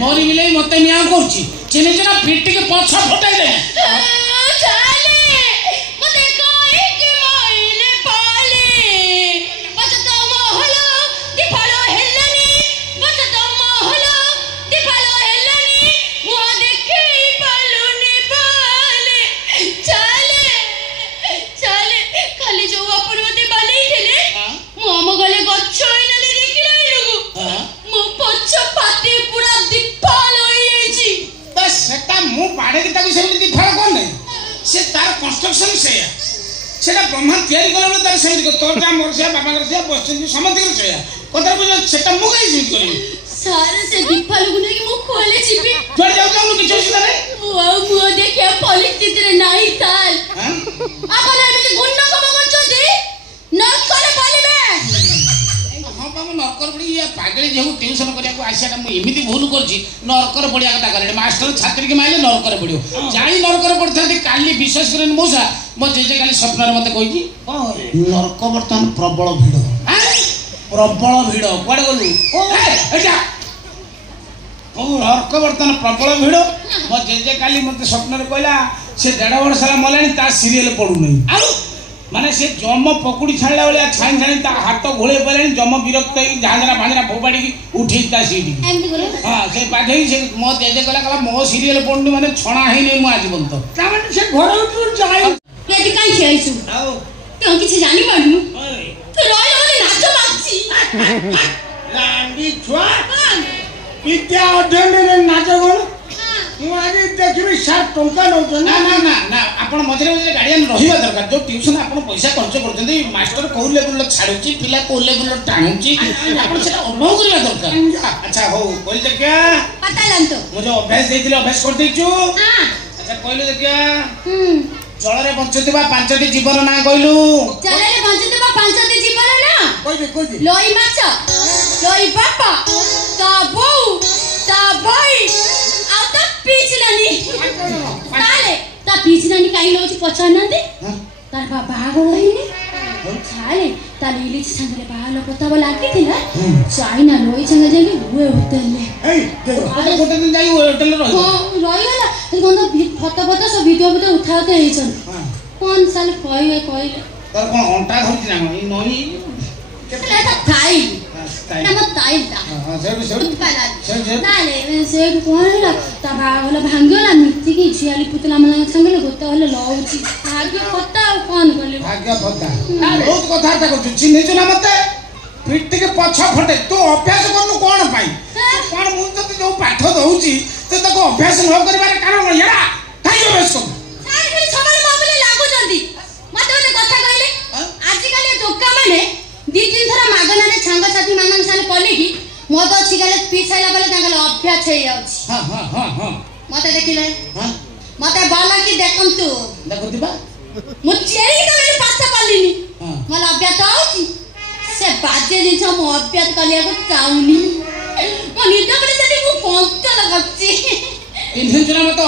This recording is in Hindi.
मोरी मिले मत मिया करछि चिनी जना फिट के पछ फटाई दे कंस्ट्रक्शन से ब्रह्मा तैयारी कला बेले तार सेमती तोर जा मोर से बाबा से बस समझ से कथा बुझ सेटा मु कहीं सेमती करी सारे से दीपाल को नहीं मु खोले छिपी तोर जाऊ जाऊ किछ होसी नहीं मु देखे परिस्थिति रे नाही ताल हां आपण एमिति गुण्ड कम करछोती नकर पालिबे हां बाबू नकर पड़ी या पागली जेहु ट्यूशन करिया को आसिया मु एमिति भूल करछि नरकर पड़िया कथा करे मास्टर छात्री के माइले नरकर पड़ियो जाई नरकर पड़थाती काली विश्वास करन मोसा मो जेजे काली स्वप्न रे मते कहिछि नरक वर्तमान प्रबल भिड़ प्रबल भिड़ कुआडे गलु एटा नरक वर्तमान प्रबल भिड़ मो जेजे काली मते स्वप्न रे कहला से 1.5 वर्ष साला मलानी ता सीरियल पडु नै आउ माने से जम पकुड़ी छाड़ला वाले छाइन छाइन ता हाथ घोळे पलानी जम विरक्त झांजरा भांजरा फोपाड़ी की उठी ता सीटी एमती बोले हां से पाठे से मो जेजे कहला मो सीरियल पडनु माने छणा हे नै मु आज बंत ता माने से घर उठु जाई यदि काई खेइछु आउ तो किछि जानि पडनु तो रोय रोय नाच मागछि लांडी छुआ विद्या अध्ययन रे नाच गण मु आज देखबी 7 टंका नौ ना ना ना ना आपण मझरे मझरे गार्डियन रहिबा दरकार जो ट्यूशन आपण पैसा खर्च करछन्ती मास्टर को लेवल छाडुची पिला को लेवल टाणुची आपण सेटा अनुभव करिया दरकार अच्छा हो बोल दे क्या पता लन तो मुझे अभ्यास देथिले अभ्यास कर देछु हां अच्छा कहले दे क्या जलरे बंचुतिबा पांचटी जीवन ना कहलु जलरे बंचुतिबा पांचटी जीवन ना कोइ दे लोई माछ लोई बापा ता बऊ ता भाई आ ता पीछलानी ताले ता पीछलानी काई लोची पछानंदी तार बाबा गइनी छाले ता लीली संगरे बालो पता बोला की थिला चाइना लोई संग जाई हुए होटल में ए अरे गोटे दिन जाई होटल रे रही गला कोन फोटो सब वीडियो उठाते हेछन कोन साल कहले तर कोन अंटा धरछि ना ई नई केता ताई ना मत ताई ता हां से नाले से कोन ता बागला भांगला मिथि की झियाली पुतला मन संगले गोते होले लौची भाग्य पता कोन गले भाग्य पता बहुत कथा ता करछु चिन्हि छु ना मते पिट के पछ फटे तू अभ्यास करनु कोन पाई कोन मु तो जो पाठ दउची तो ताको अभ्यास न करिबारे कारण यारा काई अभ्यास कर सारे खाली छबल माबले लागो जंदी मते ओते कथा कहले आज काले टोका माने 2-3 थरा मागना रे छांग साथी मानन साले कले की मद अछि गले पिछाइला बेले ताकले अभ्यास हे जाउछि हां मते देखिले हां मते बाला की देखंतु देखुतिबा मु चेरी गले पाछा पालिनी मला अभ्यास आउछि से बाजे दिन छ मु अभ्यास कलिया को चाउनी मो निद बेले जदी मु पंक्चर करछि 3 दिन मते